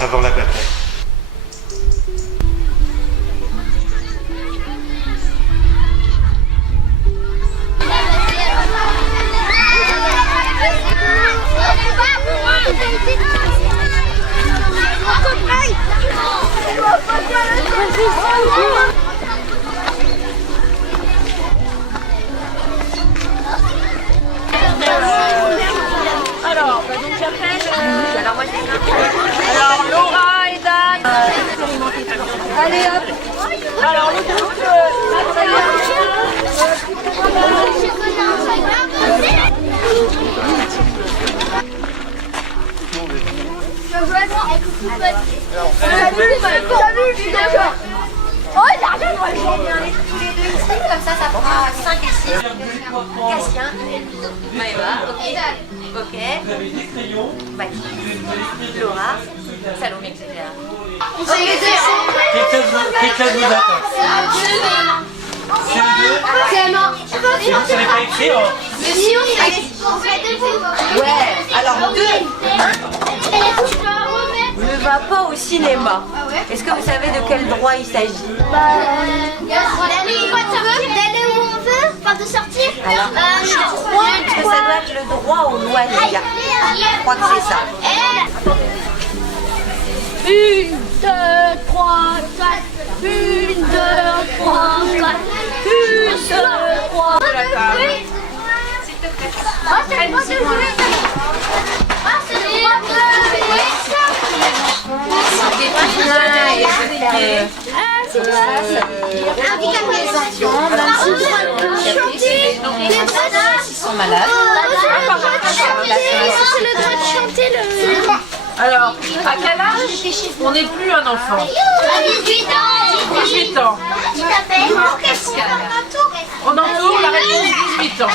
avant la bataille. Alors, donc j'appelle. Alors, Laura et Dan. Allez hop. Alors, le groupe. Oh, il a rien, moi j'en ai un tous les deux ici, comme ça fera 5 et 6. Cassien, Maëva, ok, Mathilde, Laura, Salomé, etc. Quelle classe vous êtes? CM1. Sinon, ça n'est pas écrit, hein. Ouais, alors deux. Ne va pas au cinéma. Est-ce que vous savez de quel droit il s'agit? D'aller où on veut, enfin de sortir. Alors, je crois que ça doit être le droit au loisir. Je crois que c'est ça. 1, 2, 3, 4. 1, 2, 3, 4. 1, 2, 3. Ah, c'est le droit de jouer. Ah, c'est le droit de jouer. Ah, c'est quoi? Handicapés. Chanter. Ils sont malades. C'est le droit de chanter le... Alors, à quel âge on n'est plus un enfant? À 18 ans. 18 ans. On entoure la réponse 18 ans.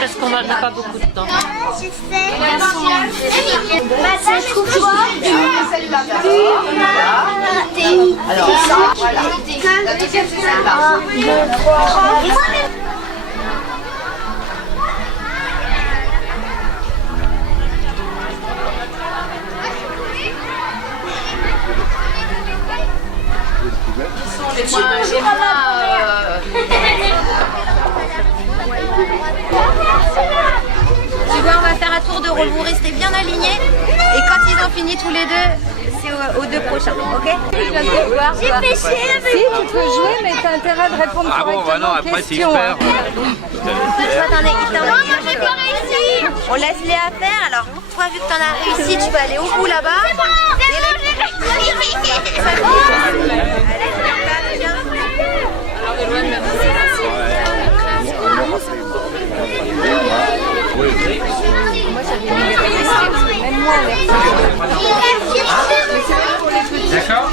Parce qu'on n'a pas beaucoup de temps. Alors, ça, voilà. La deuxième, c'est celle-là. Tu vois, on va faire un tour de rôle. Vous restez bien alignés. Et quand ils ont fini tous les deux, c'est aux deux prochains. Ok? J'ai pêché avec... Si, tu peux jouer, mais tu as intérêt de répondre correctement aux questions. Attendez, Non, moi j'ai pas réussi. on laisse Léa faire. Alors, toi, vu que t'en as réussi, tu vas aller au bout là-bas. D'accord?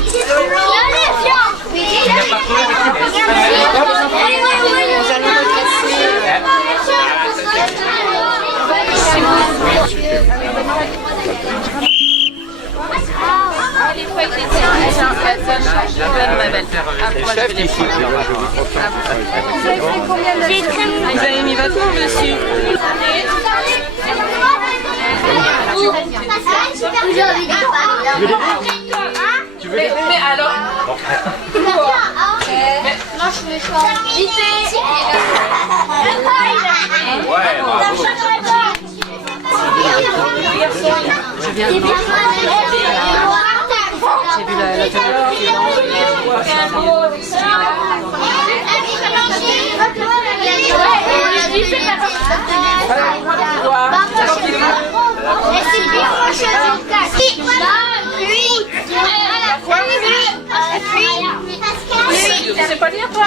Vous avez mis votre nom dessus. Mais alors, Moi je me choisis. Ouais, bravo. J'ai vu la télé. tu sais pas lire toi?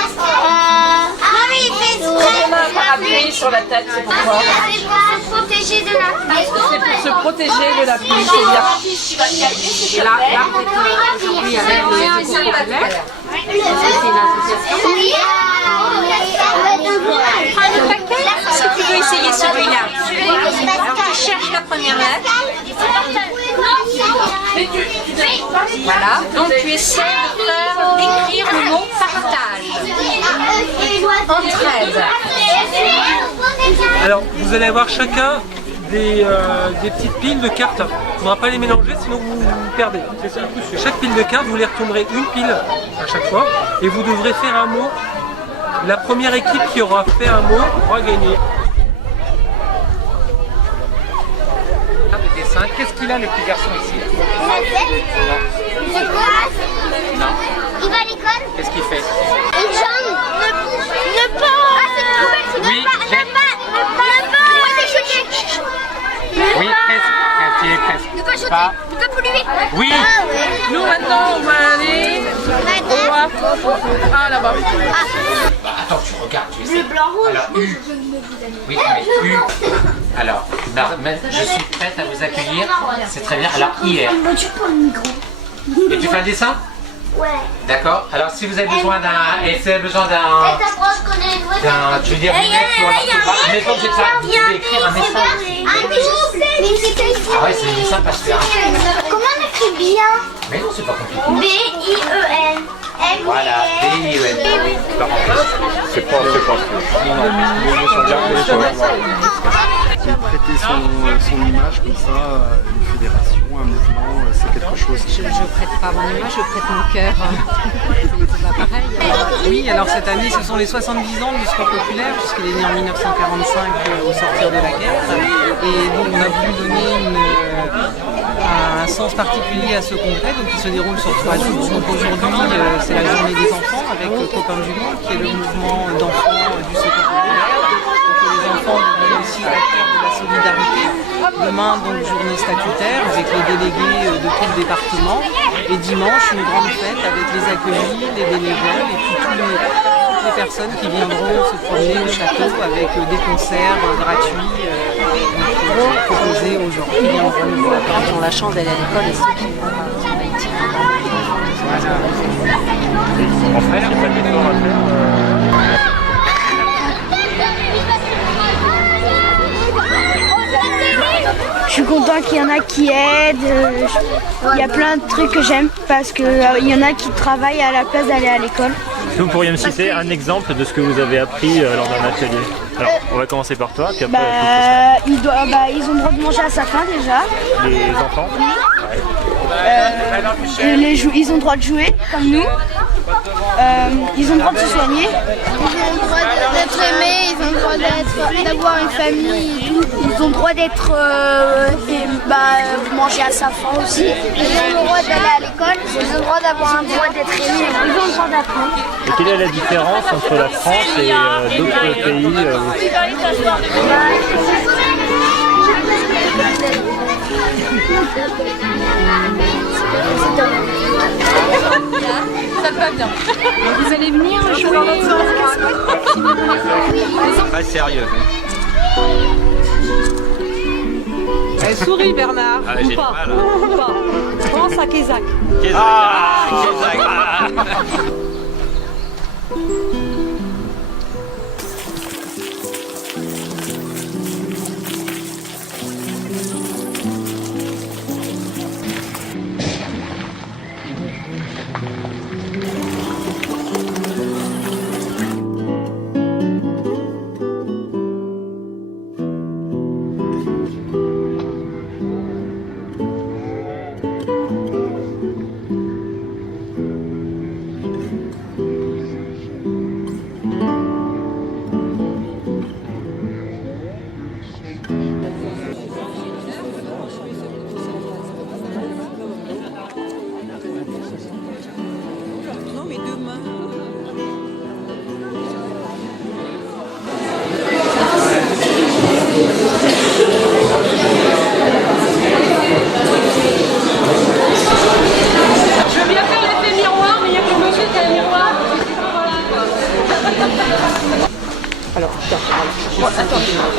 On a un parapluie sur la tête, c'est pourquoi? C'est pour se protéger de la pluie. C'est pour se protéger de la pluie, c'est bien. Et là, aujourd'hui avec le secours populaire. Oui. Est-ce que tu veux essayer celui-là? Alors tu cherches la première lettre. Voilà. Donc tu essaies d'écrire le mot partage. Alors, vous allez avoir chacun des petites piles de cartes. Il ne faudra pas les mélanger, sinon vous perdez. Chaque pile de cartes, vous les retournerez une pile à chaque fois et vous devrez faire un mot. La première équipe qui aura fait un mot aura gagné. Qu'est-ce qu'il a le petit garçon ici? La tête. Non. Il va à l'école. Qu'est-ce qu'il fait? Une jambe. Ne pas. Oui, oui, presque. Presque. Ne pas shooter. Pas. Ne pas polluer. Oui. Nous maintenant on va aller là-bas. Attends, tu regardes, tu essaies. Le blanc rouge. Alors, U. Oui, mais U. Alors, je suis prête à vous accueillir. C'est très bien. Alors, IR. Tu prends le micro. Et tu fais un dessin? Ouais. D'accord. Alors, si vous avez besoin d'un... Et si vous avez besoin d'un... Tu veux dire, vous n'êtes pas obligé de ça. Vous devez écrire un message. Ah ouais, c'est simple à faire. Comment on écrit bien? Mais non, c'est pas compliqué. B-I-E-N. Voilà, B-I-E-N. C'est pas prêter son image comme ça, une fédération, un mouvement, c'est quelque chose. Je prête pas mon image, je prête mon cœur. C'est pas pareil. Oui, alors cette année ce sont les 70 ans du sport populaire puisqu'il est né en 1945 au sortir de la guerre. Et donc on a voulu donner un sens particulier à ce congrès donc, qui se déroule sur 3 jours. Donc aujourd'hui c'est la journée des enfants avec Copains du Monde qui est le mouvement d'enfants du secours populaire. Donc les enfants vont aussi acteurs de la solidarité. Demain donc journée statutaire avec les délégués de tout le département. Et dimanche une grande fête avec les accueillis, les bénévoles et puis toutes les personnes qui viendront se promener au château avec des concerts gratuits proposés aux gens qui viendront nous voir. Ils ont la chance d'aller à l'école et ceux qui vont à Haïti. En fait, j'ai pas d'effort à faire. Je suis content qu'il y en a qui aident. Il y a plein de trucs que j'aime parce qu'il y en a qui travaillent à la place d'aller à l'école. Est-ce que vous pourriez me citer un exemple de ce que vous avez appris lors d'un atelier? Alors, on va commencer par toi, puis après... Ils ont le droit de manger à sa faim déjà. Les enfants? Ils ont le droit de jouer, comme nous. Ils ont le droit de se soigner. Ils ont le droit d'être aimés, ils ont le droit d'avoir une famille. Ils ont le droit d'être manger à sa faim aussi. Ils ont le droit d'aller à l'école, ils ont le droit d'avoir un droit d'être aimés. Ils ont le droit d'apprendre. Et quelle est la différence entre la France et d'autres pays Ça te va bien. Vous allez venir jouer dans notre sens. Pas sérieux. Allez, souris Bernard. Ah, j'ai pas. mal. Ou pas. Pense à Kézak. Kézak.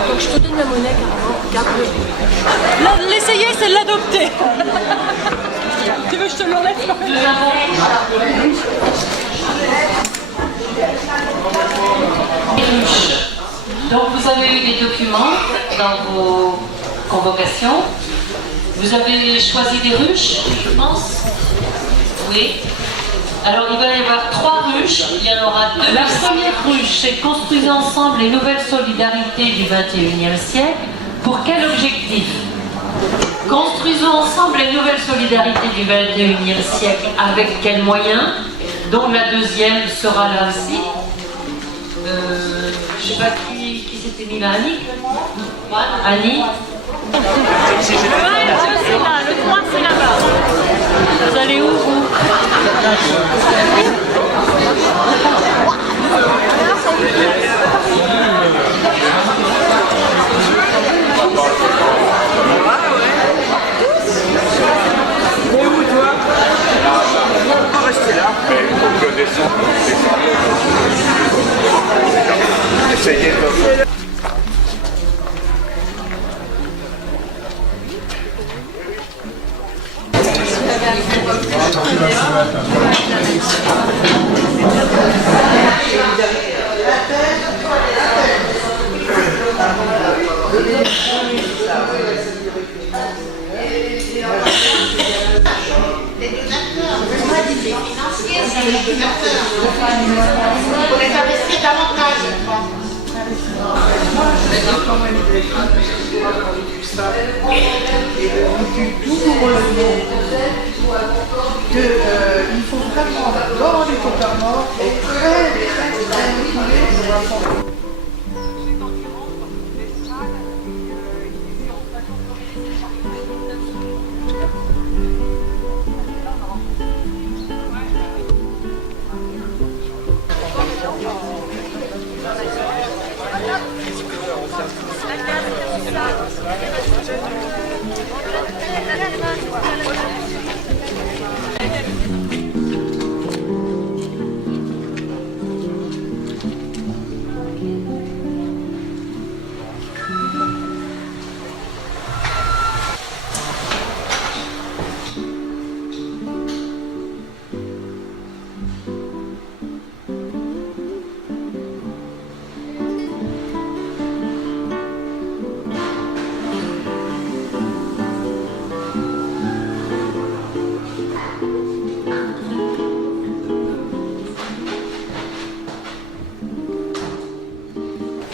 Donc je te donne la monnaie carrément, garde-le. L'essayer, c'est l'adopter. Tu veux que je te l'enlève? Donc vous avez eu des documents dans vos convocations. Vous avez choisi des ruches, je pense. Oui. Alors il va y avoir 3 ruches, il y en aura 2. La première ruche, c'est Construisons ensemble les nouvelles solidarités du XXIe siècle. Pour quel objectif? Construisons ensemble les nouvelles solidarités du XXIe siècle. Avec quels moyens? Donc la deuxième sera là aussi. Je ne sais pas qui s'était mis là, Annie? Annie? C'est là, le 3 c'est là-bas. Vous allez où vous? T'es où toi? On va rester là. Je descends. Essayez de... Pour les investir davantage, je pense. Il faut vraiment, dans les comportements, être très motivé pour apprendre.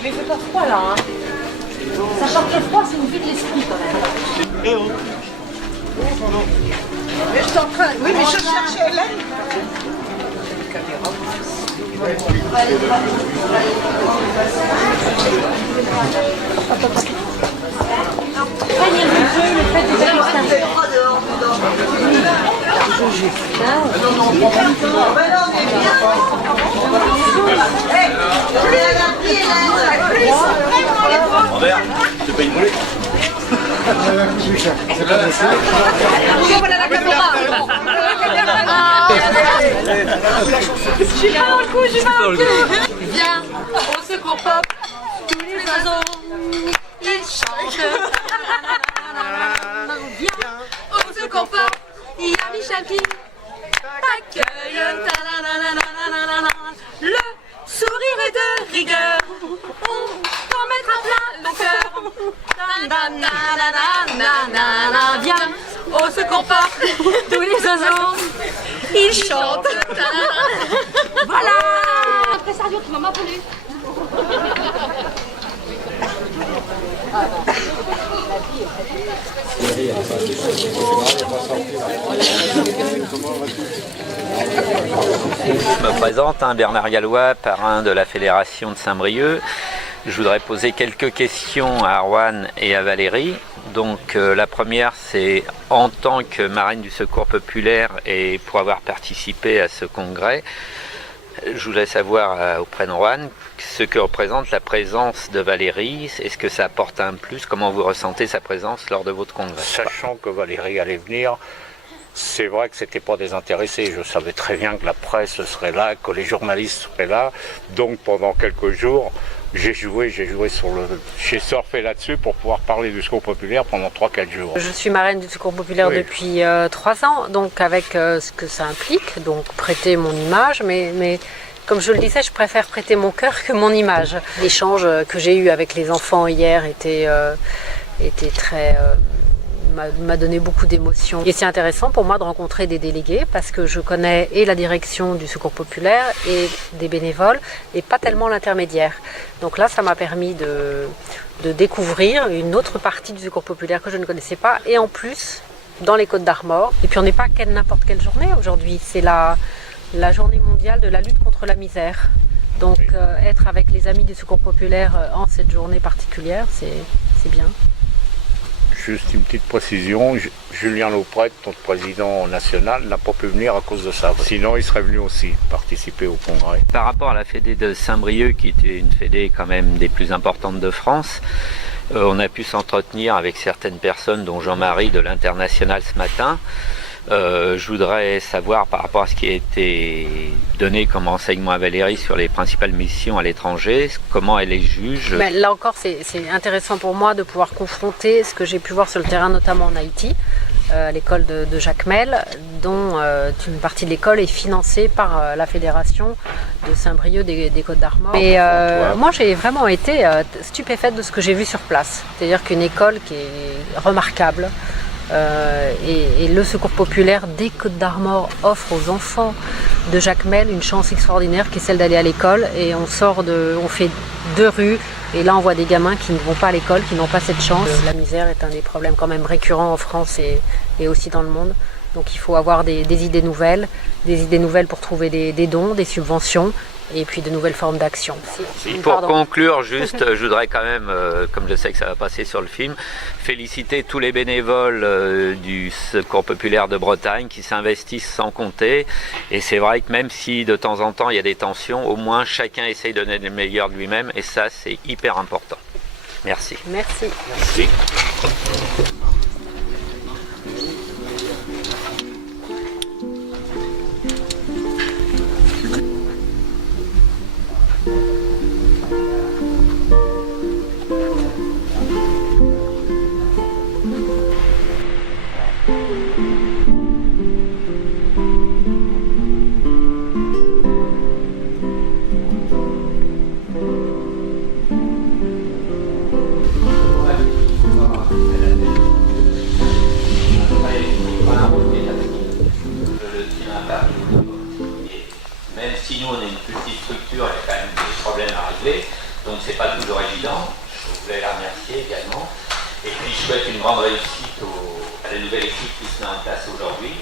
Mais il fait pas froid là, hein. Sachant que le froid, c'est une vie de l'esprit quand même. Mais je suis en train... Oui, mais je cherchais Hélène. Prenez le jeu, le fait de C'est pas une moulée. voilà la caméra. J'ai mal dans le cou, j'ai mal dans le cou. Viens, on se comporte. Tous les oiseaux, ils chantent. Viens, on se comporte. Il y a Michel qui t'accueille. Le sourire est de rigueur. On t'en mettra plein le cœur. Viens, on se comporte. Tous les oiseaux, ils chantent. Voilà. Impresario qui m'a m'appelé. Je me présente, Bernard Gallois, parrain de la Fédération de Saint-Brieuc. Je voudrais poser quelques questions à Arwan et à Valérie. Donc la première, c'est en tant que marraine du Secours populaire et pour avoir participé à ce congrès, je voulais savoir auprès de Arwan ce que représente la présence de Valérie. Est-ce que ça apporte un plus? Comment vous ressentez sa présence lors de votre congrès? Sachant que Valérie allait venir, c'est vrai que c'était pas désintéressé. Je savais très bien que la presse serait là, que les journalistes seraient là. Donc pendant quelques jours, j'ai surfé là-dessus pour pouvoir parler du Secours populaire pendant 3-4 jours. Je suis marraine du Secours populaire depuis 3 ans, donc avec ce que ça implique, donc prêter mon image, mais comme je le disais, je préfère prêter mon cœur que mon image. L'échange que j'ai eu avec les enfants hier était très m'a donné beaucoup d'émotions. Et c'est intéressant pour moi de rencontrer des délégués parce que je connais et la direction du Secours populaire et des bénévoles et pas tellement l'intermédiaire. Donc là, ça m'a permis de découvrir une autre partie du Secours populaire que je ne connaissais pas et en plus dans les Côtes d'Armor. Et puis on n'est pas n'importe quelle journée aujourd'hui, c'est la journée mondiale de la lutte contre la misère. Donc être avec les amis du Secours populaire en cette journée particulière, c'est bien. Juste une petite précision, Julien Lauprette, notre président national, n'a pas pu venir à cause de ça. Sinon, il serait venu aussi participer au congrès. Par rapport à la fédé de Saint-Brieuc, qui était une fédé quand même des plus importantes de France, on a pu s'entretenir avec certaines personnes, dont Jean-Marie de l'International ce matin. Je voudrais savoir par rapport à ce qui a été donné comme enseignement à Valérie sur les principales missions à l'étranger, comment elle les juge. Mais là encore, c'est intéressant pour moi de pouvoir confronter ce que j'ai pu voir sur le terrain, notamment en Haïti, à l'école de Jacmel, dont une partie de l'école est financée par la fédération de Saint-Brieuc des Côtes d'Armor. Et moi, j'ai vraiment été stupéfaite de ce que j'ai vu sur place. C'est-à-dire qu'une école qui est remarquable, et le Secours populaire des Côtes d'Armor offre aux enfants de Jacmel une chance extraordinaire qui est celle d'aller à l'école. Et on fait 2 rues et là on voit des gamins qui ne vont pas à l'école, qui n'ont pas cette chance. La misère est un des problèmes quand même récurrents en France et aussi dans le monde. Donc il faut avoir des idées nouvelles pour trouver des dons, des subventions et puis de nouvelles formes d'action. Pour conclure, juste, je voudrais quand même, comme je sais que ça va passer sur le film, féliciter tous les bénévoles du Secours populaire de Bretagne qui s'investissent sans compter. Et c'est vrai que même si de temps en temps il y a des tensions, au moins chacun essaye de donner le meilleur de lui-même et ça c'est hyper important. Merci. Merci. Merci. Même si nous on est une petite structure, il y a quand même des problèmes à régler, donc c'est pas toujours évident. Je voulais la remercier également. Et puis je souhaite une grande réussite à la nouvelle équipe qui se met en place aujourd'hui.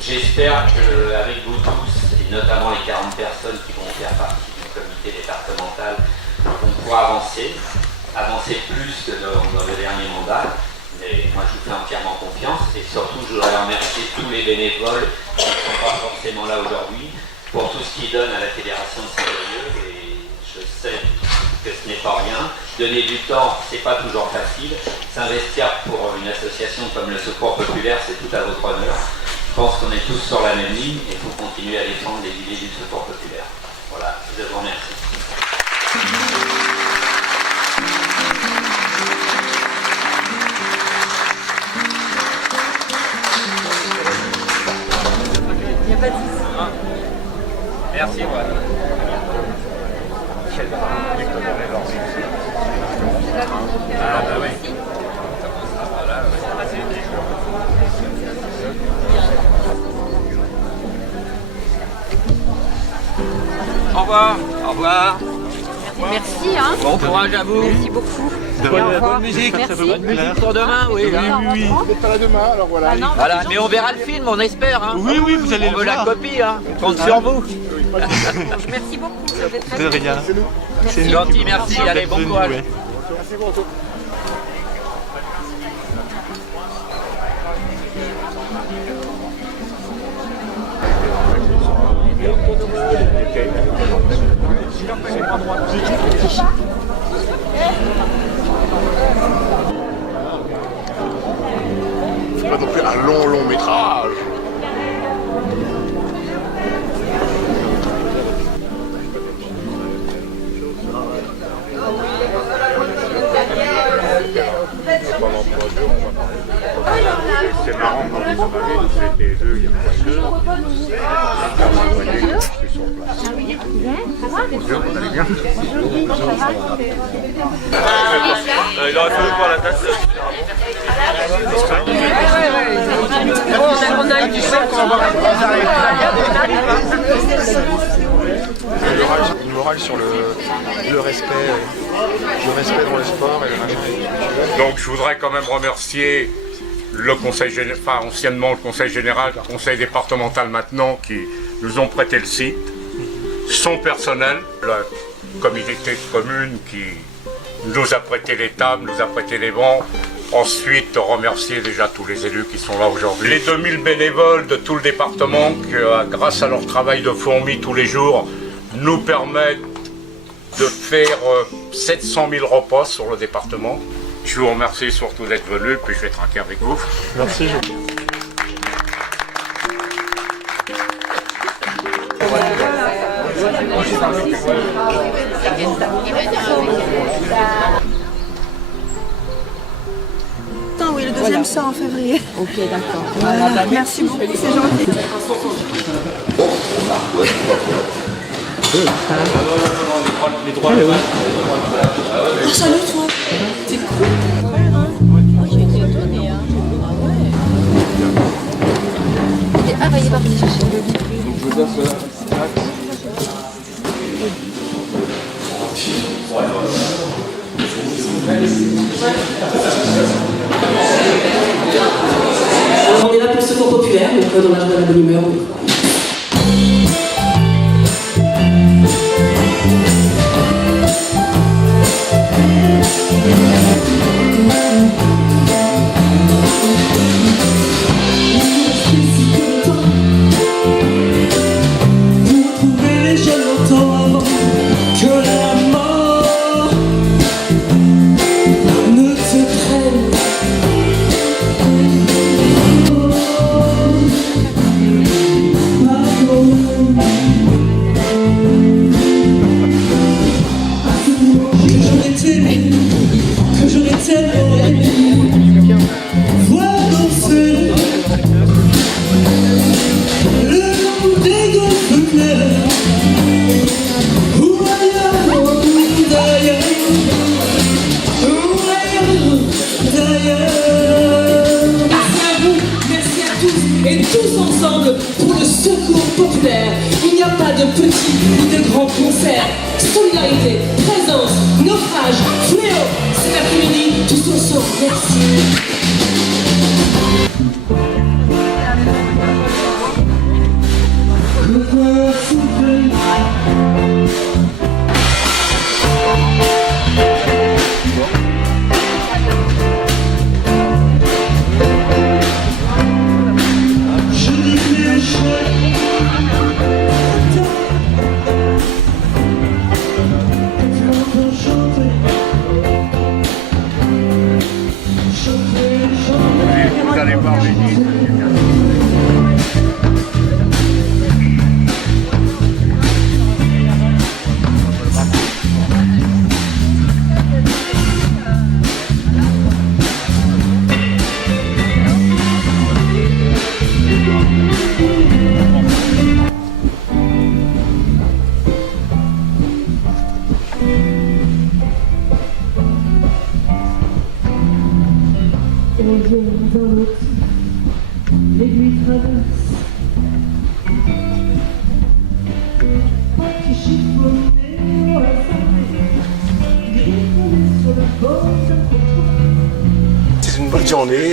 J'espère qu'avec vous tous, et notamment les 40 personnes qui vont faire partie du comité départemental, on pourra avancer plus que dans le dernier mandat. Mais moi je vous fais entièrement confiance et surtout je voudrais remercier tous les bénévoles qui ne sont pas forcément là aujourd'hui pour tout ce qu'ils donnent à la fédération de Saint-Brieuc et je sais que ce n'est pas rien. Donner du temps, c'est pas toujours facile. S'investir pour une association comme le Secours populaire, c'est tout à votre honneur. Je pense qu'on est tous sur la même ligne et il faut continuer à défendre les idées du Secours populaire. Voilà, je vous remercie. Il n'y a pas de souci. Merci, voilà. Ah bah oui. Au revoir. Au revoir. Merci. Hein. Bon courage à vous. Merci beaucoup. Bonne musique. Bonne musique pour demain, oui. Oui. Vous n'êtes pas là demain, alors voilà. Voilà, mais on verra le film, on espère. Hein. Oui, vous allez on le veut voir. la copie, hein. On compte sur vous. Merci beaucoup. De rien. C'est gentil, merci. Allez, bon courage. Merci beaucoup. C'est pas non plus un long métrage. Pendant 3 jours, on va parler. C'est marrant quand ils sont arrivés, c'était eux, il y a 3 heures. Je suis sur place. Bonjour, vous allez bien? Il aurait fallu voir la date. Une morale sur le respect dans le sport et le machin. Donc je voudrais quand même remercier le conseil général, enfin anciennement le conseil général, le conseil départemental maintenant, qui nous ont prêté le site, son personnel, la communauté de communes qui nous a prêté les tables, nous a prêté les bancs. Ensuite, remercier déjà tous les élus qui sont là aujourd'hui. Les 2000 bénévoles de tout le département qui, grâce à leur travail de fourmi tous les jours, nous permettent de faire 700 000 repas sur le département. Je vous remercie surtout d'être venus, puis je vais trinquer avec vous. Merci. Oui, le deuxième sort en février. Ok, d'accord. Voilà. Merci beaucoup, c'est gentil. Les droits. Oh, salut toi. C'est cool. J'ai été étonnée. Ah bah il est parti chercher le lit. Alors on est là pour le secours populaire, donc dans la joie de la bonne humeur. Et tous ensemble pour le secours populaire. Il n'y a pas de petits ou de grands concerts. Solidarité, présence, naufrage, fléau. Cet après-midi, tous ensemble. Merci. Vous allez voir les nids. L'aiguille traverse qui chiffonné au hasard, griffonné sur le bord d'un trottoir. C'est une bonne journée,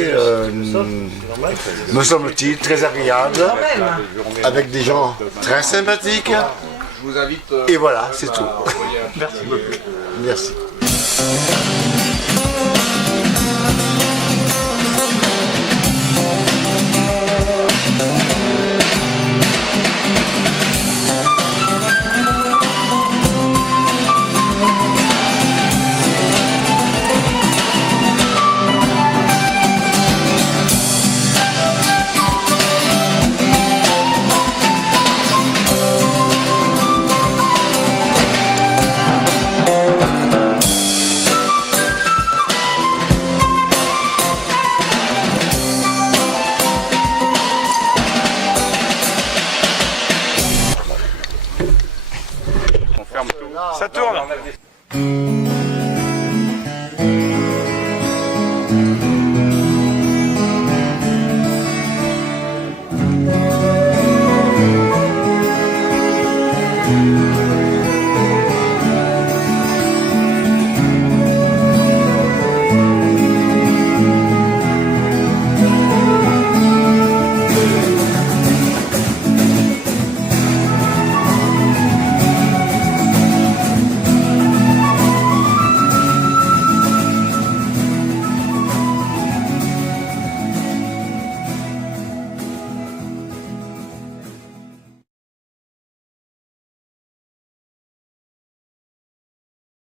me semble-t-il, très agréable, avec des gens très sympathiques. Je vous invite. Et voilà, c'est tout. Merci beaucoup. Merci. On ferme tout. Ça tourne.